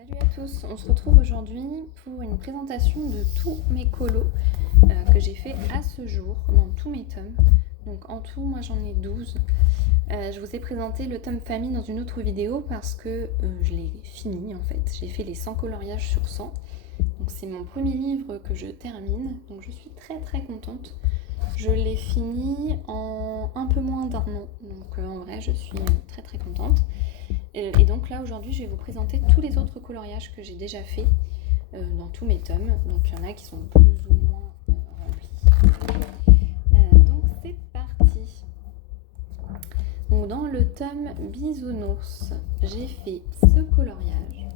Salut à tous, on se retrouve aujourd'hui pour une présentation de tous mes colos que j'ai fait à ce jour dans tous mes tomes. Donc en tout, moi j'en ai 12. Je vous ai présenté le tome famille dans une autre vidéo parce que je l'ai fini en fait. J'ai fait les 100 coloriages sur 100. Donc c'est mon premier livre que je termine, donc je suis très contente. Je l'ai fini en un peu moins d'un an, donc en vrai je suis très contente. Et donc là aujourd'hui je vais vous présenter tous les autres coloriages que j'ai déjà fait dans tous mes tomes. Donc il y en a qui sont plus ou moins remplis. Donc c'est parti. Donc dans le tome Bisounours, j'ai fait ce coloriage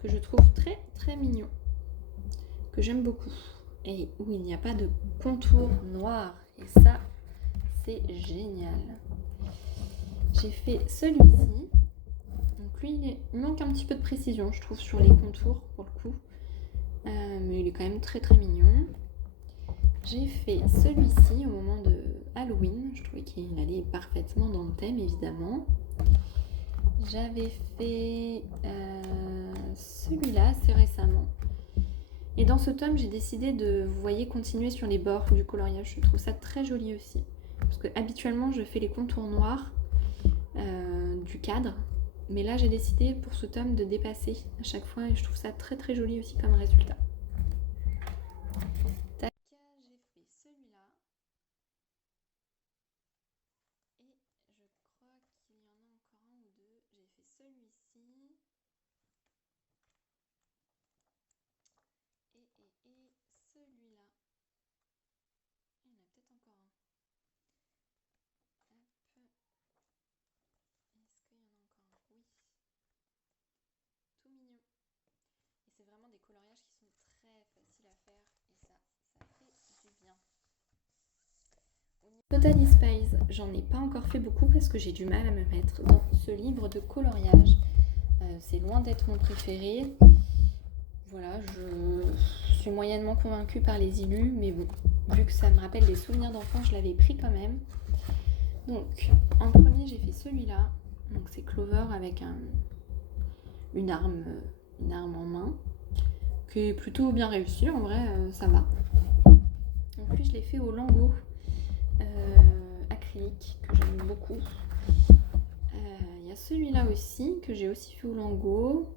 que je trouve très mignon, que j'aime beaucoup, et où il n'y a pas de contour noir, et ça c'est génial. J'ai fait celui-ci. Donc lui, il manque un petit peu de précision, je trouve, sur les contours, pour le coup. Mais il est quand même très mignon. J'ai fait celui-ci au moment de Halloween. Je trouvais qu'il allait parfaitement dans le thème, évidemment. J'avais fait celui-là assez récemment. Et dans ce tome, j'ai décidé de, vous voyez, continuer sur les bords du coloriage. Je trouve ça très joli aussi. Parce que habituellement, je fais les contours noirs du cadre. Mais là, j'ai décidé pour ce tome de dépasser à chaque fois et je trouve ça très joli aussi comme résultat. Tac, j'ai fait celui-là. Et je crois qu'il y en a encore un ou deux. J'ai fait celui-ci. Et celui-là. Il y en a peut-être encore un. Hop. Est-ce qu'il y en a encore un? Oui. Tout mignon. Et c'est vraiment des coloriages qui sont très faciles à faire. Et ça fait du bien. Totally Spies, j'en ai pas encore fait beaucoup parce que j'ai du mal à me mettre dans ce livre de coloriage. C'est loin d'être mon préféré. Voilà, je suis moyennement convaincue par les illus, mais bon, vu que ça me rappelle des souvenirs d'enfance, je l'avais pris quand même. Donc, en premier, j'ai fait celui-là. Donc, c'est Clover avec une arme en main, qui est plutôt bien réussi. En vrai, ça va. Donc, lui, je l'ai fait au Lango acrylique, que j'aime beaucoup. Il y a celui-là aussi, que j'ai aussi fait au Lango.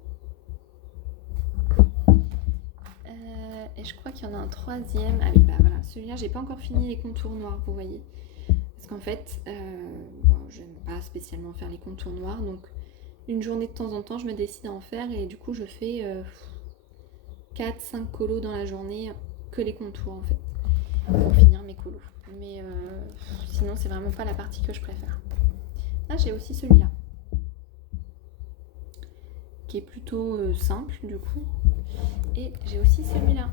Et je crois qu'il y en a un troisième. Ah oui, bah voilà, celui-là, j'ai pas encore fini les contours noirs, vous voyez. Parce qu'en fait, j'aime pas spécialement faire les contours noirs, donc une journée de temps en temps, je me décide à en faire et du coup, je fais 4-5 colos dans la journée, que les contours en fait, pour finir mes colos. Mais sinon, c'est vraiment pas la partie que je préfère. Là, j'ai aussi celui-là, qui est plutôt simple du coup. Et j'ai aussi celui-là,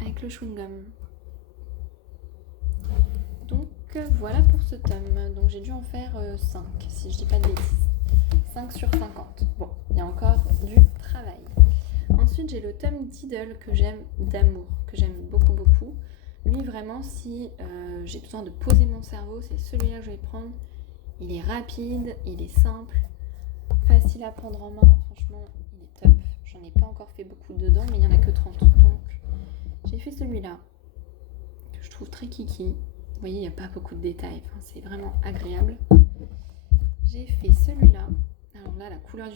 avec le chewing-gum. Donc voilà pour ce tome. Donc j'ai dû en faire 5, si je dis pas de bêtises. 5 sur 50. Bon, il y a encore du travail. Ensuite, j'ai le tome Diddle que j'aime d'amour, que j'aime beaucoup. Lui, vraiment, si j'ai besoin de poser mon cerveau, c'est celui-là que je vais prendre. Il est rapide, il est simple, facile à prendre en main. Franchement, il est top. J'en ai pas encore fait beaucoup dedans, mais il n'y en a que 30. Donc, j'ai fait celui-là, que je trouve très kiki. Vous voyez, il n'y a pas beaucoup de détails. Enfin, c'est vraiment agréable. J'ai fait celui-là. Alors là, la couleur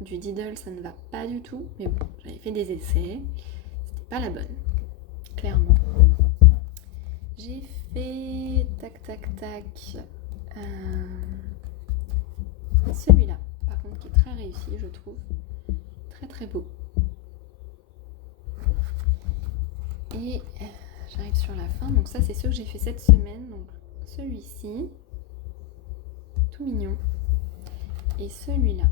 du Diddle, ça ne va pas du tout. Mais bon, j'avais fait des essais. C'était pas la bonne, clairement. J'ai fait... Tac. Celui-là, par contre, qui est très réussi, je trouve. Très beau. Et j'arrive sur la fin. Donc ça, c'est ceux que j'ai fait cette semaine. Donc celui-ci, tout mignon. Et celui-là,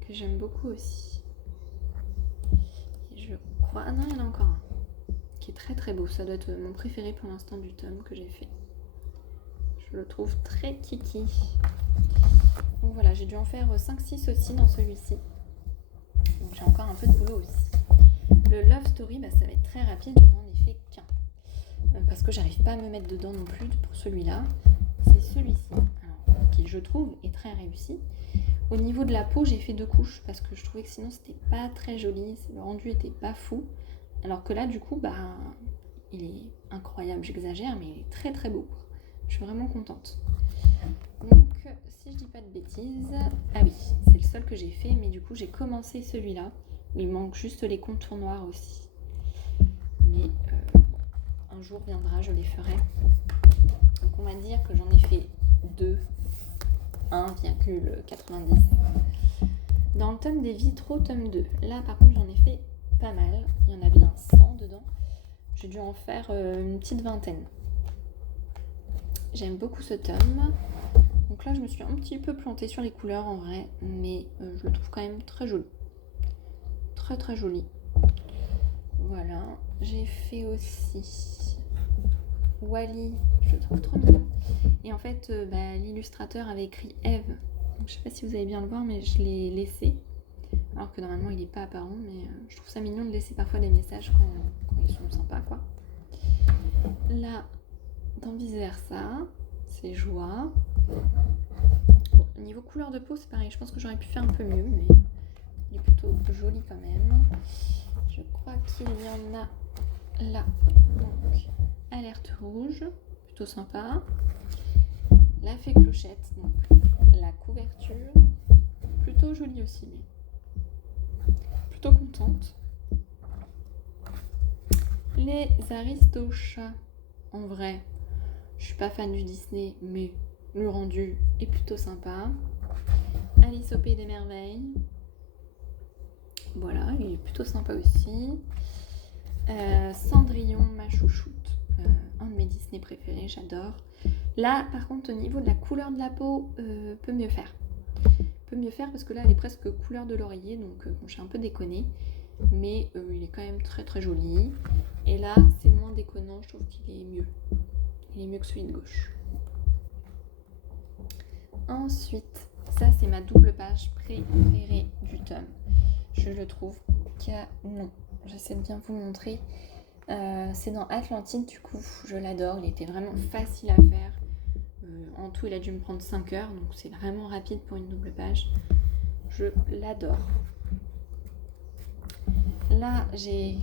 que j'aime beaucoup aussi. Et je crois... Ah non, il y en a encore un, qui est très beau. Ça doit être mon préféré pour l'instant du tome que j'ai fait. Je le trouve très kiki. Donc voilà, j'ai dû en faire 5-6 aussi dans celui-ci. Donc j'ai encore un peu de boulot aussi. Le Love Story, bah, ça va être très rapide, je n'en ai fait qu'un. Parce que j'arrive pas à me mettre dedans non plus pour celui-là. C'est celui-ci, qui je trouve est très réussi. Au niveau de la peau, j'ai fait 2 couches parce que je trouvais que sinon c'était pas très joli, le rendu était pas fou. Alors que là, du coup, il est incroyable, j'exagère, mais il est très très beau. Je suis vraiment contente. Donc, si je dis pas de bêtises... Ah oui, c'est le seul que j'ai fait, mais du coup, j'ai commencé celui-là. Il manque juste les contours noirs aussi. Mais un jour viendra, je les ferai. Donc, on va dire que j'en ai fait 2, 1,90. Dans le tome des vitraux, tome 2. Là, par contre, j'en ai fait pas mal. Il y en a bien 100 dedans. J'ai dû en faire une petite vingtaine. J'aime beaucoup ce tome. Donc là, je me suis un petit peu plantée sur les couleurs en vrai, mais je le trouve quand même très joli. Très très joli. Voilà. J'ai fait aussi Wally, je le trouve trop mignon. Et en fait, l'illustrateur avait écrit Eve. Donc, je sais pas si vous allez bien le voir, mais je l'ai laissé. Alors que normalement, il n'est pas apparent, mais je trouve ça mignon de laisser parfois des messages quand ils sont sympas, quoi. Là, dans Vice Versa, c'est Joie. Bon, niveau couleur de peau, c'est pareil. Je pense que j'aurais pu faire un peu mieux, mais il est plutôt joli quand même. Je crois qu'il y en a là. Donc, Alerte rouge, plutôt sympa. La fée clochette, donc la couverture, plutôt jolie aussi, mais plutôt contente. Les Aristochats, en vrai, je suis pas fan du Disney, mais le rendu est plutôt sympa. Alice au Pays des Merveilles, voilà, il est plutôt sympa aussi. Cendrillon, ma chouchoute, un de mes Disney préférés, j'adore. Là, par contre, au niveau de la couleur de la peau, peut mieux faire. Peut mieux faire parce que là, elle est presque couleur de l'oreiller, donc bon, j'ai un peu déconné. Mais il est quand même très très joli. Et là, c'est moins déconnant, je trouve qu'il est mieux. Il est mieux que celui de gauche. Ensuite, ça c'est ma double page préférée du tome. Je le trouve canon. J'essaie de bien vous montrer. C'est dans Atlantide, du coup, je l'adore. Il était vraiment facile à faire. En tout, il a dû me prendre 5 heures, donc c'est vraiment rapide pour une double page. Je l'adore. Là, j'ai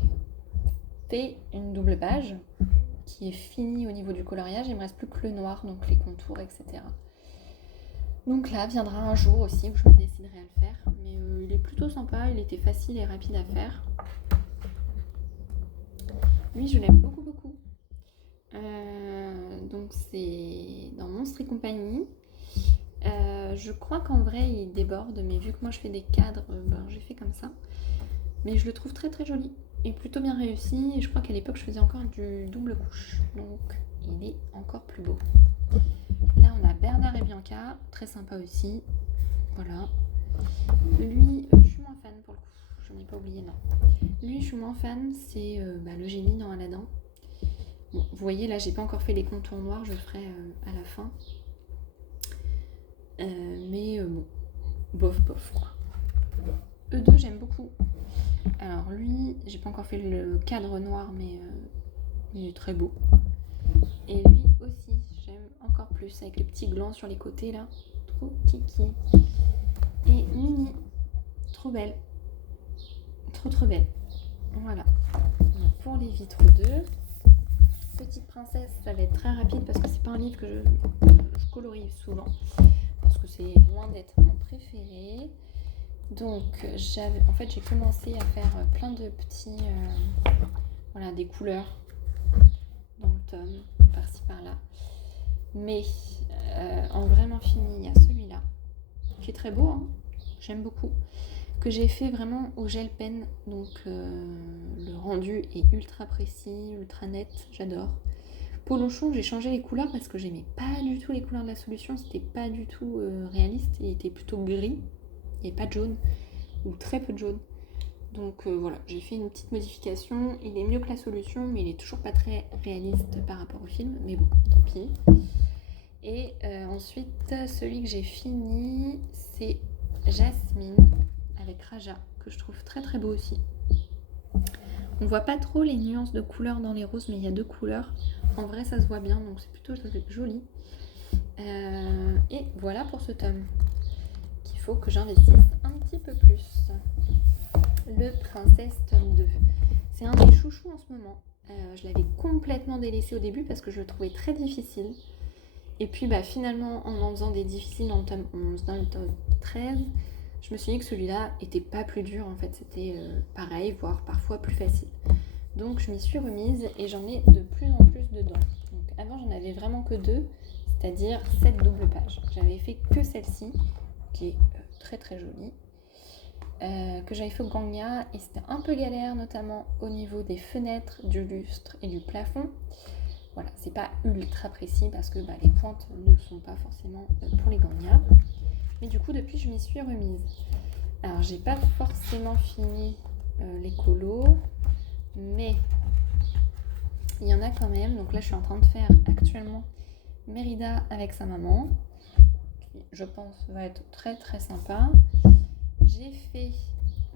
fait une double page qui est finie au niveau du coloriage. Il me reste plus que le noir, donc les contours, etc. Donc là, viendra un jour aussi où je me déciderai à le faire. Mais il est plutôt sympa, il était facile et rapide à faire. Lui, je l'aime beaucoup, beaucoup. Donc c'est dans Monstres et compagnie. Je crois qu'en vrai, il déborde, mais vu que moi je fais des cadres, j'ai fait comme ça. Mais je le trouve très très joli et plutôt bien réussi. Et je crois qu'à l'époque, je faisais encore du double couche. Donc, il est encore plus beau. Là, on a Bernard et Bianca, très sympa aussi. Voilà. Lui, je suis moins fan pour le coup. J'en ai pas oublié, non. Lui, je suis moins fan, c'est le génie dans Aladdin. Bon, vous voyez, là, j'ai pas encore fait les contours noirs, je le ferai à la fin. Mais bon, bof, bof, quoi. Eux deux, j'aime beaucoup. Alors lui, j'ai pas encore fait le cadre noir, mais il est très beau. Et lui aussi, j'aime encore plus, avec les petits glands sur les côtés là. Trop kiki. Et Mini, trop belle. Trop trop belle. Voilà. Donc, pour les vitraux 2, Petite Princesse, ça va être très rapide parce que c'est pas un livre que je colorie souvent. Parce que c'est loin d'être mon préféré. Donc j'ai commencé à faire plein de petits des couleurs dans le tome, par-ci par-là. Mais en vraiment fini, il y a celui-là qui est très beau, hein, j'aime beaucoup, que j'ai fait vraiment au gel pen. Donc le rendu est ultra précis, ultra net, j'adore. Polochon, j'ai changé les couleurs parce que j'aimais pas du tout les couleurs de la solution, c'était pas du tout réaliste, il était plutôt gris. Il n'y a pas de jaune, ou très peu de jaune. Donc voilà, j'ai fait une petite modification. Il est mieux que la solution, mais il est toujours pas très réaliste par rapport au film. Mais bon, tant pis. Et ensuite, celui que j'ai fini, c'est Jasmine avec Raja, que je trouve très très beau aussi. On voit pas trop les nuances de couleurs dans les roses, mais il y a 2 couleurs. En vrai, ça se voit bien, donc c'est plutôt joli. Et voilà pour ce tome. faut que j'investisse un petit peu plus. Le Princesse tome 2. C'est un des chouchous en ce moment. Je l'avais complètement délaissé au début parce que je le trouvais très difficile. Et puis finalement, en faisant des difficiles dans le tome 11, dans le tome 13, je me suis dit que celui-là était pas plus dur en fait. C'était pareil, voire parfois plus facile. Donc je m'y suis remise et j'en ai de plus en plus dedans. Donc avant j'en avais vraiment que 2, c'est-à-dire 7 doubles pages. J'avais fait que celle-ci, qui est très très jolie, que j'avais fait au Gangya, et c'était un peu galère, notamment au niveau des fenêtres, du lustre et du plafond. Voilà, c'est pas ultra précis parce que les pointes ne le sont pas forcément pour les Gangya. Mais du coup depuis je m'y suis remise. Alors j'ai pas forcément fini les colos, mais il y en a quand même. Donc là je suis en train de faire actuellement Mérida avec sa maman, qui je pense va être très très sympa. J'ai fait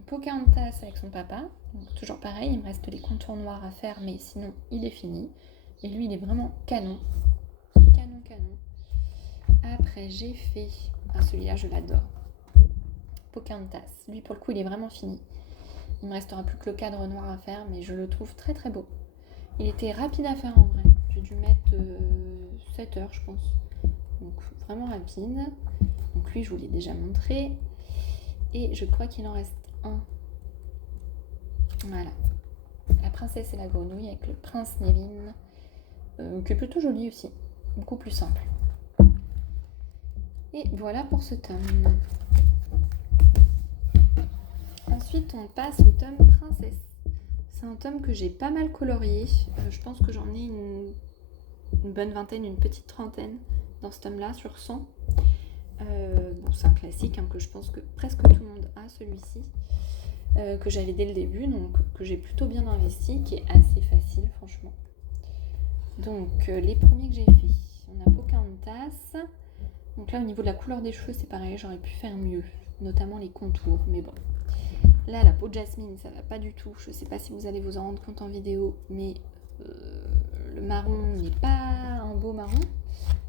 Pocahontas avec son papa, donc toujours pareil, il me reste les contours noirs à faire, mais sinon il est fini. Et lui il est vraiment canon. Après j'ai fait, celui-là je l'adore, Pocahontas. Lui pour le coup il est vraiment fini. Il me restera plus que le cadre noir à faire, mais je le trouve très très beau. Il était rapide à faire en vrai. J'ai dû mettre 7 heures je pense. Donc vraiment rapide. Donc lui je vous l'ai déjà montré. Et je crois qu'il en reste un. Voilà. La princesse et la grenouille avec le prince Nevin. Qui est plutôt joli aussi. Beaucoup plus simple. Et voilà pour ce tome. Ensuite on passe au tome princesse. C'est un tome que j'ai pas mal colorié. Je pense que j'en ai une bonne vingtaine, une petite trentaine dans ce tome-là sur 100. C'est un classique que je pense que presque tout le monde a, celui-ci. Que j'avais dès le début, donc que j'ai plutôt bien investi, qui est assez facile franchement. Donc les premiers que j'ai fait, on a Pocahontas. Donc là au niveau de la couleur des cheveux c'est pareil, j'aurais pu faire mieux, notamment les contours, mais bon. Là, la peau de Jasmine, ça va pas du tout. Je sais pas si vous allez vous en rendre compte en vidéo, mais le marron n'est pas un beau marron.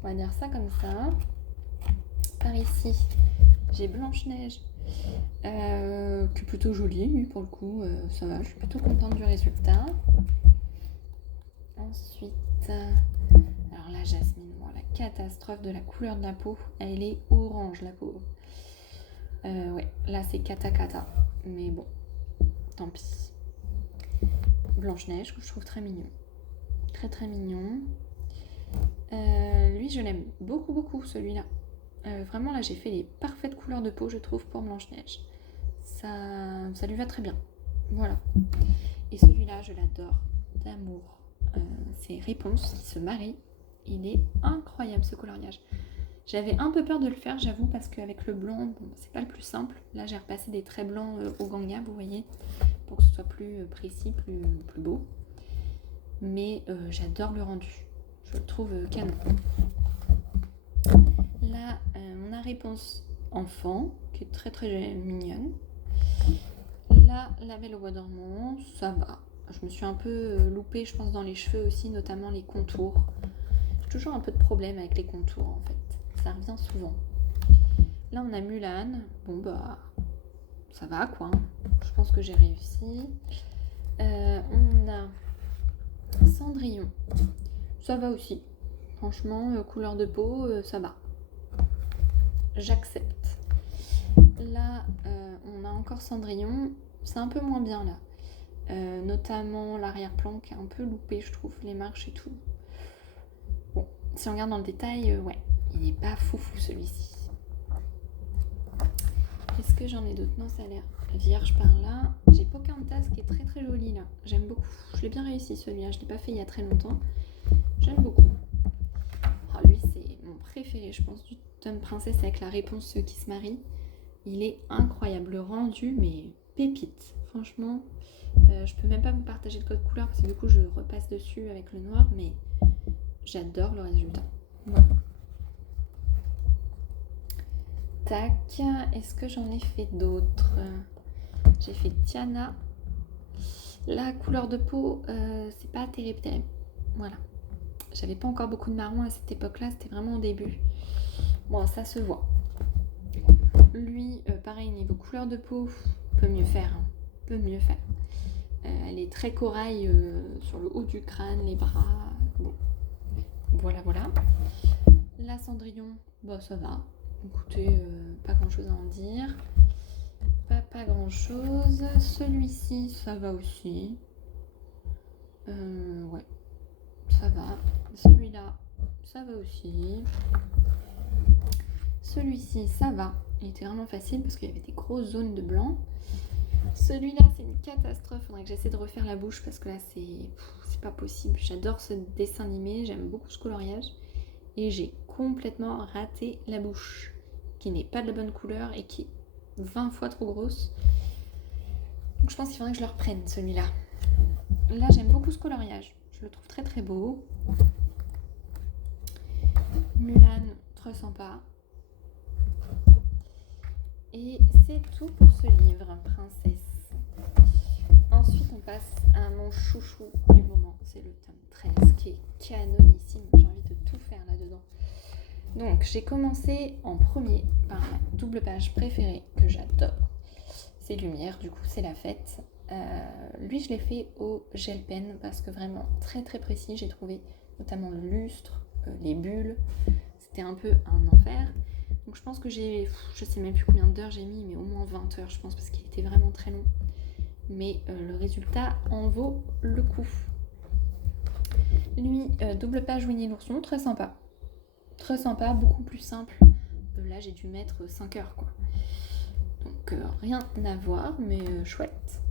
On va dire ça comme ça. Par ici, j'ai Blanche-Neige, qui est plutôt jolie, lui, pour le coup. Ça va, je suis plutôt contente du résultat. Ensuite, alors là, Jasmine, la catastrophe de la couleur de la peau. Elle est orange, la peau. Ouais, là, c'est cata. Mais bon, tant pis. Blanche-Neige, que je trouve très mignon. Très très mignon. Lui, je l'aime beaucoup, celui-là. Vraiment, là, j'ai fait les parfaites couleurs de peau, je trouve, pour Blanche-Neige. Ça lui va très bien. Voilà. Et celui-là, je l'adore d'amour. C'est Réponse qui se marie. Il est incroyable, ce coloriage. J'avais un peu peur de le faire, j'avoue, parce qu'avec le blanc, c'est pas le plus simple. Là, j'ai repassé des traits blancs au Gangya, vous voyez, pour que ce soit plus précis, plus beau. Mais j'adore le rendu. Je le trouve canon. Là, on a Réponse enfant, qui est très très mignonne. Là, La Belle au bois dormant, ça va. Je me suis un peu loupée, je pense, dans les cheveux aussi, notamment les contours. J'ai toujours un peu de problème avec les contours, en fait. Ça revient souvent. Là, on a Mulan. Bon, ça va, quoi. Je pense que j'ai réussi. On a Cendrillon. Ça va aussi. Franchement, couleur de peau, ça va. J'accepte. Là, on a encore Cendrillon. C'est un peu moins bien, là. Notamment l'arrière-plan qui est un peu loupé, je trouve, les marches et tout. Bon, si on regarde dans le détail, ouais, il n'est pas foufou celui-ci. Est-ce que j'en ai d'autres? Non, ça a l'air vierge par là. J'ai Pocahontas qui est très très joli là. J'aime beaucoup. Je l'ai bien réussi celui-là. Je ne l'ai pas fait il y a très longtemps. J'aime beaucoup. Oh, lui, c'est mon préféré, je pense, du tome princesse avec la Réponse qui se marie. Il est incroyable. Le rendu, mais pépite. Franchement, je peux même pas vous partager le code couleur parce que du coup, je repasse dessus avec le noir, mais j'adore le résultat. Voilà. Tac, est-ce que j'en ai fait d'autres? J'ai fait Tiana. La couleur de peau, c'est pas terrible. Voilà. J'avais pas encore beaucoup de marron à cette époque-là, c'était vraiment au début. Bon, ça se voit. Lui, pareil, niveau couleur de peau, peut mieux faire. Hein. Peut mieux faire. Elle est très corail sur le haut du crâne, les bras. Bon, voilà. La Cendrillon, bah ça va. Écoutez, pas grand chose à en dire. Pas grand chose. Celui-ci, ça va aussi. Ouais, ça va. Celui-là, ça va aussi. Celui-ci, ça va. Il était vraiment facile parce qu'il y avait des grosses zones de blanc. Celui-là, c'est une catastrophe. Faudrait que j'essaie de refaire la bouche parce que là, c'est pas possible. J'adore ce dessin animé. J'aime beaucoup ce coloriage. Et j'ai complètement raté la bouche, qui n'est pas de la bonne couleur et qui est 20 fois trop grosse. Donc je pense qu'il faudrait que je le reprenne, celui-là. Là, j'aime beaucoup ce coloriage. Je le trouve très très beau. Mulan, très sympa. Et c'est tout pour ce livre, Princesse. Ensuite, on passe à mon chouchou du moment. C'est le tome 13 qui est canonissime. J'ai envie de tout faire là-dedans. Donc, j'ai commencé en premier par ma double page préférée que j'adore. C'est Lumière, du coup, c'est la fête. Lui, je l'ai fait au gel pen parce que vraiment très très précis. J'ai trouvé notamment le lustre, les bulles. C'était un peu un enfer. Donc, je pense que je sais même plus combien d'heures j'ai mis, mais au moins 20 heures, je pense, parce qu'il était vraiment très long. Mais le résultat en vaut le coup. Lui, double page Winnie l'ourson, très sympa. Très sympa, beaucoup plus simple. Là, j'ai dû mettre 5 heures, quoi. Donc, rien à voir, mais chouette.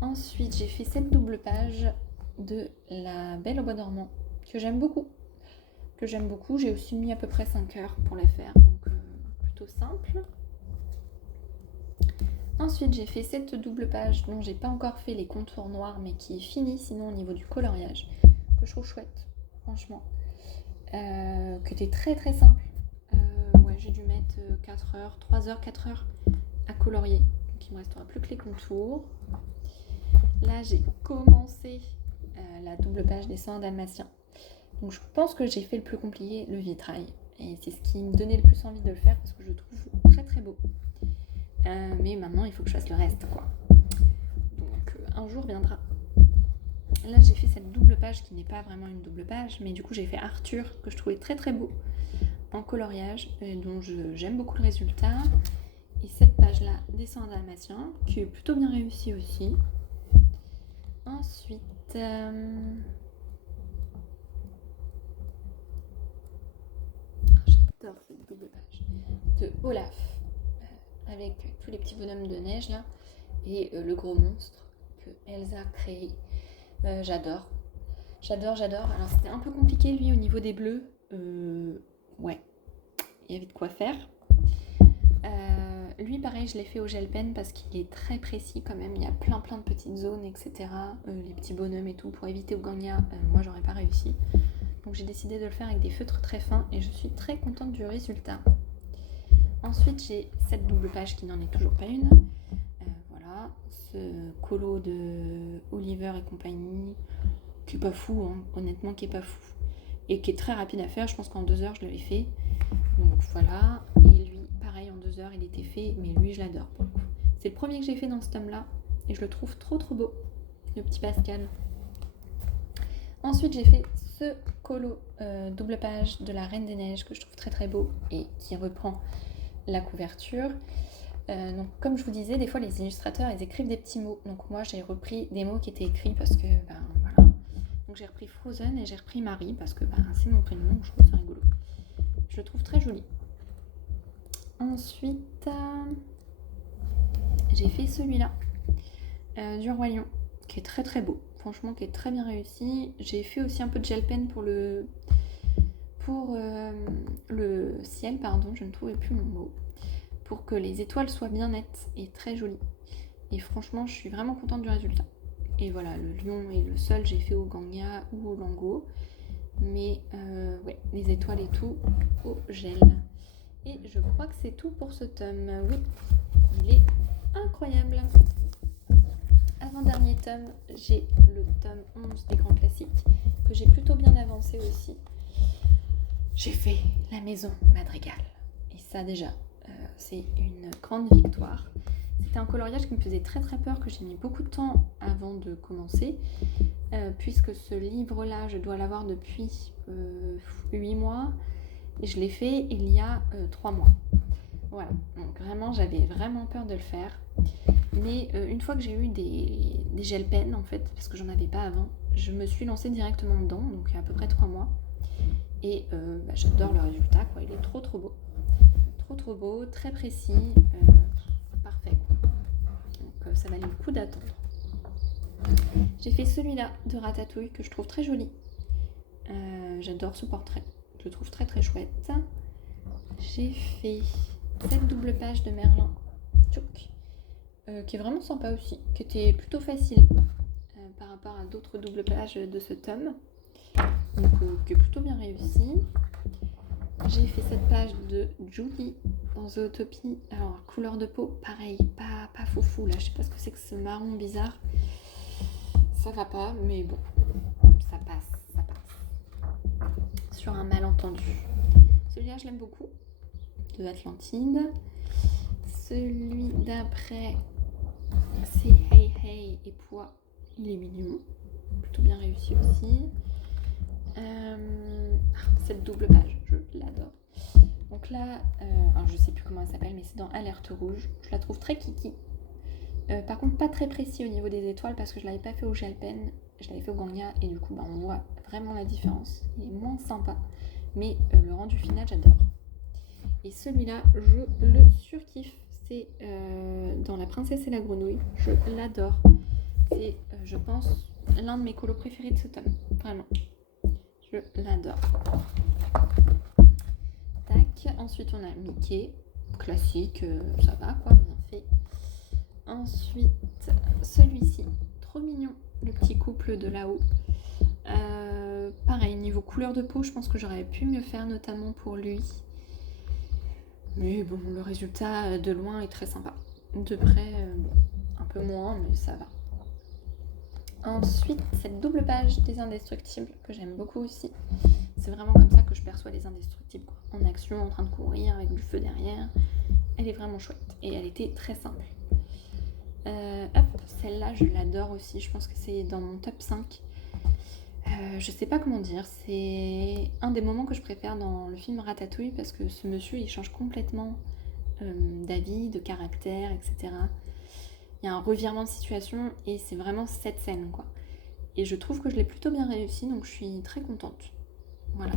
Ensuite, j'ai fait cette double page de La Belle au bois dormant, que j'aime beaucoup. J'ai aussi mis à peu près 5 heures pour la faire, donc plutôt simple. Ensuite, j'ai fait cette double page dont j'ai pas encore fait les contours noirs, mais qui est finie sinon au niveau du coloriage, que je trouve chouette, franchement. Que était très très simple. Ouais, j'ai dû mettre 4 heures, 3 heures, 4 heures à colorier. Donc il me restera plus que les contours. Là, j'ai commencé la double page des 101 dalmatiens. Donc je pense que j'ai fait le plus compliqué, le vitrail. Et c'est ce qui me donnait le plus envie de le faire parce que je le trouve très très beau. Mais maintenant, il faut que je fasse le reste, quoi. Donc un jour viendra. Là, j'ai fait cette double page qui n'est pas vraiment une double page, mais du coup, j'ai fait Arthur, que je trouvais très très beau en coloriage, dont j'aime beaucoup le résultat. Et cette page-là, des 101 dalmatiens, qui est plutôt bien réussie aussi. Ensuite, j'adore cette double page de Olaf, avec tous les petits bonhommes de neige là, et le gros monstre que Elsa a créé. J'adore. Alors c'était un peu compliqué lui au niveau des bleus. Ouais, il y avait de quoi faire. Lui pareil, je l'ai fait au gel pen parce qu'il est très précis quand même. Il y a plein de petites zones, etc. Les petits bonhommes et tout pour éviter au gagna. Moi j'aurais pas réussi. Donc j'ai décidé de le faire avec des feutres très fins et je suis très contente du résultat. Ensuite j'ai cette double page qui n'en est toujours pas une. Voilà, ce colo de Oliver et compagnie, qui est pas fou, hein, honnêtement qui est pas fou. Et qui est très rapide à faire, je pense qu'en 2 heures je l'avais fait. Donc voilà, et lui, pareil en 2 heures il était fait, mais lui je l'adore pour le coup. C'est le premier que j'ai fait dans ce tome là, et je le trouve trop beau, le petit Pascal. Ensuite j'ai fait ce colo double page de la Reine des Neiges que je trouve très beau et qui reprend la couverture. Donc comme je vous disais, des fois les illustrateurs ils écrivent des petits mots, donc moi j'ai repris des mots qui étaient écrits parce que voilà. Donc j'ai repris Frozen et j'ai repris Marie parce que c'est mon prénom, donc je trouve ça rigolo. Je le trouve très joli. Ensuite j'ai fait celui-là du Roi Lion qui est très beau, franchement qui est très bien réussi. J'ai fait aussi un peu de gel pen pour le ciel, pardon, je ne trouvais plus mon mot, pour que les étoiles soient bien nettes et très jolies. Et franchement, je suis vraiment contente du résultat. Et voilà, le lion est le seul, j'ai fait au gagna ou au lango. Mais ouais, les étoiles et tout au gel. Et je crois que c'est tout pour ce tome. Oui, il est incroyable. Avant-dernier tome, j'ai le tome 11 des grands classiques, que j'ai plutôt bien avancé aussi. J'ai fait La Maison Madrigal. Et ça déjà, c'est une grande victoire. C'était un coloriage qui me faisait très très peur, que j'ai mis beaucoup de temps avant de commencer, puisque ce livre-là, je dois l'avoir depuis 8 mois, et je l'ai fait il y a 3 mois. Voilà, donc vraiment, j'avais vraiment peur de le faire. Mais une fois que j'ai eu des gel pens, en fait, parce que j'en avais pas avant, je me suis lancée directement dedans, donc il y a à peu près 3 mois. Et j'adore le résultat, quoi. Il est trop trop beau. Trop beau, très précis, parfait. Donc ça valait le coup d'attendre. J'ai fait celui-là de Ratatouille que je trouve très joli. J'adore ce portrait, je le trouve très très chouette. J'ai fait cette double page de Merlin, qui est vraiment sympa aussi, qui était plutôt facile par rapport à d'autres doubles pages de ce tome, donc qui est plutôt bien réussi. J'ai fait cette page de Julie dans Zootopie. Alors, couleur de peau, pareil, pas foufou là. Je sais pas ce que c'est que ce marron bizarre. Ça va pas, mais bon, ça passe. Sur un malentendu. Celui-là, je l'aime beaucoup, de Atlantide. Celui d'après, c'est Hey Hey et Poids. Il est mignon, plutôt bien réussi aussi. Cette double page, je l'adore. Donc là, alors je sais plus comment elle s'appelle, mais c'est dans Alerte Rouge. Je la trouve très kiki. Par contre, pas très précis au niveau des étoiles parce que je l'avais pas fait au gel pen, je l'avais fait au Ganga et du coup, on voit vraiment la différence. Il est moins sympa, mais le rendu final, j'adore. Et celui-là, je le surkiffe. C'est dans La Princesse et la Grenouille. Je l'adore. C'est, je pense, l'un de mes colos préférés de ce tome. Vraiment. Je l'adore. Tac. Ensuite, on a Mickey. Classique, ça va quoi, bien fait. Ensuite, celui-ci. Trop mignon. Le petit couple de là-haut. Pareil, niveau couleur de peau, je pense que j'aurais pu mieux faire, notamment pour lui. Mais bon, le résultat de loin est très sympa. De près, un peu moins, mais ça va. Ensuite, cette double page des Indestructibles que j'aime beaucoup aussi. C'est vraiment comme ça que je perçois les Indestructibles, quoi. En action, en train de courir, avec du feu derrière. Elle est vraiment chouette et elle était très simple. Celle-là, je l'adore aussi. Je pense que c'est dans mon top 5. Je sais pas comment dire. C'est un des moments que je préfère dans le film Ratatouille parce que ce monsieur, il change complètement d'avis, de caractère, etc. Il y a un revirement de situation et c'est vraiment cette scène, quoi. Et je trouve que je l'ai plutôt bien réussi, donc je suis très contente. Voilà.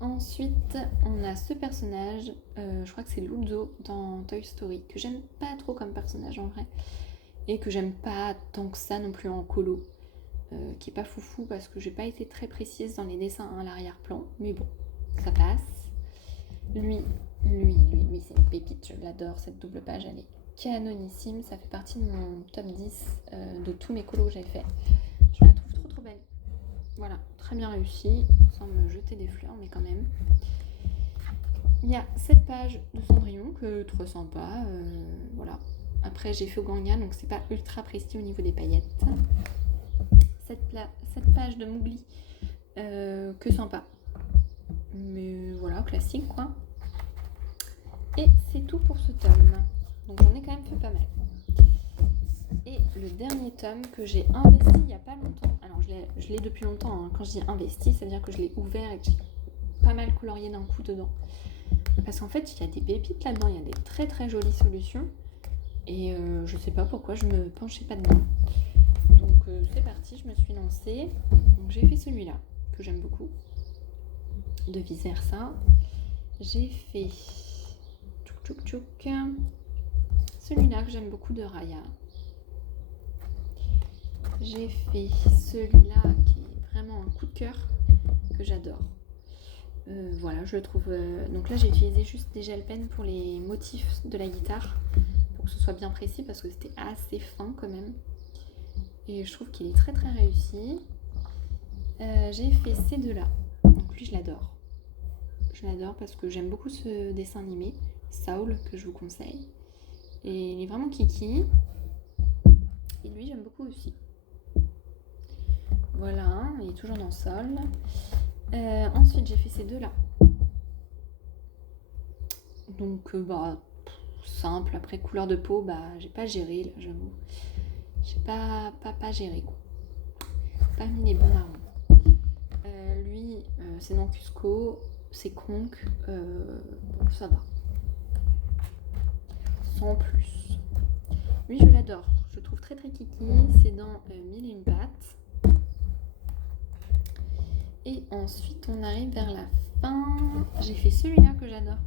Ensuite, on a ce personnage, je crois que c'est Luzzo dans Toy Story, que j'aime pas trop comme personnage en vrai, et que j'aime pas tant que ça non plus en colo, qui est pas foufou parce que j'ai pas été très précise dans les dessins à l'arrière-plan, mais bon, ça passe. Lui, c'est une pépite, je l'adore, cette double page, elle est canonissime, ça fait partie de mon top 10 de tous mes colos que j'ai fait. Je la trouve trop belle. Voilà, très bien réussi, sans me jeter des fleurs, mais quand même. Il y a cette page de Cendrillon que je trouve sympa, voilà. Après, j'ai fait au Ganga, donc c'est pas ultra précis au niveau des paillettes. Cette page de Mowgli, que sympa. Mais voilà, classique quoi. Et c'est tout pour ce tome. Donc j'en ai quand même fait pas mal. Et le dernier tome que j'ai investi il n'y a pas longtemps. Alors je l'ai depuis longtemps, hein. Quand je dis investi, ça veut dire que je l'ai ouvert et que j'ai pas mal colorié d'un coup dedans. Parce qu'en fait, il y a des pépites là-dedans, il y a des très très jolies solutions. Et je sais pas pourquoi je me penchais pas dedans. Donc c'est parti, je me suis lancée. Donc j'ai fait celui-là, que j'aime beaucoup. De vice versa. J'ai fait celui-là que j'aime beaucoup de Raya. J'ai fait celui-là qui est vraiment un coup de cœur, que j'adore. Voilà, je le trouve... Donc là, j'ai utilisé juste des gel pens pour les motifs de la guitare, pour que ce soit bien précis, parce que c'était assez fin quand même. Et je trouve qu'il est très très réussi. J'ai fait ces deux-là. Donc lui, je l'adore. Je l'adore parce que j'aime beaucoup ce dessin animé, Saul, que je vous conseille. Et il est vraiment kiki. Et lui, j'aime beaucoup aussi. Voilà, il est toujours dans le sol. Ensuite, j'ai fait ces deux-là. Donc simple. Après couleur de peau, j'ai pas géré là, j'avoue. J'ai pas géré quoi. Pas mis les bons marrons. Lui, c'est dans Cusco, c'est conque, ça va. Sans plus. Lui, je l'adore. Je le trouve très très kiki. C'est dans Mille et une pattes. Et ensuite, on arrive vers la fin. J'ai fait celui-là que j'adore,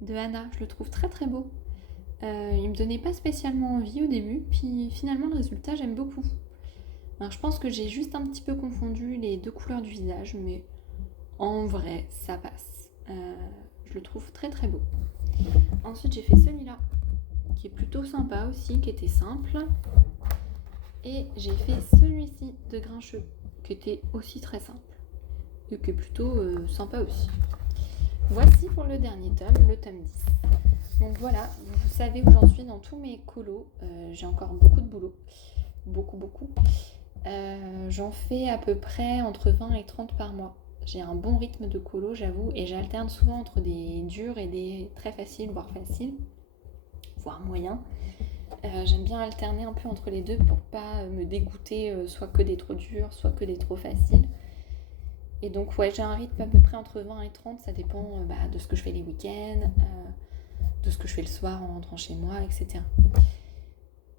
de Anna. Je le trouve très très beau. Il me donnait pas spécialement envie au début, puis finalement le résultat j'aime beaucoup. Alors je pense que j'ai juste un petit peu confondu les deux couleurs du visage, mais en vrai ça passe. Je le trouve très très beau. Ensuite j'ai fait celui-là, qui est plutôt sympa aussi, qui était simple. Et j'ai fait celui-ci de Grincheux, qui était aussi très simple, et qui est plutôt sympa aussi. Voici pour le dernier tome, le tome 10. Donc voilà, vous savez où j'en suis dans tous mes colos. J'ai encore beaucoup de boulot. Beaucoup. J'en fais à peu près entre 20 et 30 par mois. J'ai un bon rythme de colo, j'avoue, et j'alterne souvent entre des durs et des très faciles, voire faciles, voire moyens. J'aime bien alterner un peu entre les deux pour pas me dégoûter, soit que des trop durs, soit que des trop faciles. Et donc ouais, j'ai un rythme à peu près entre 20 et 30, ça dépend de ce que je fais les week-ends, de ce que je fais le soir en rentrant chez moi, etc.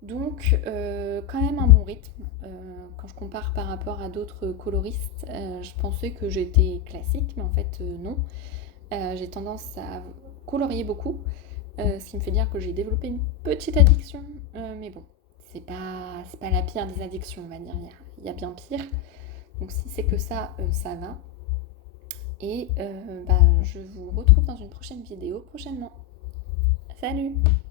Donc quand même un bon rythme. Quand je compare par rapport à d'autres coloristes, je pensais que j'étais classique, mais en fait non. J'ai tendance à colorier beaucoup, ce qui me fait dire que j'ai développé une petite addiction, mais bon, c'est pas la pire des addictions, on va dire, il y a bien pire. Donc si c'est que ça, ça va. Et je vous retrouve dans une prochaine vidéo prochainement. Salut!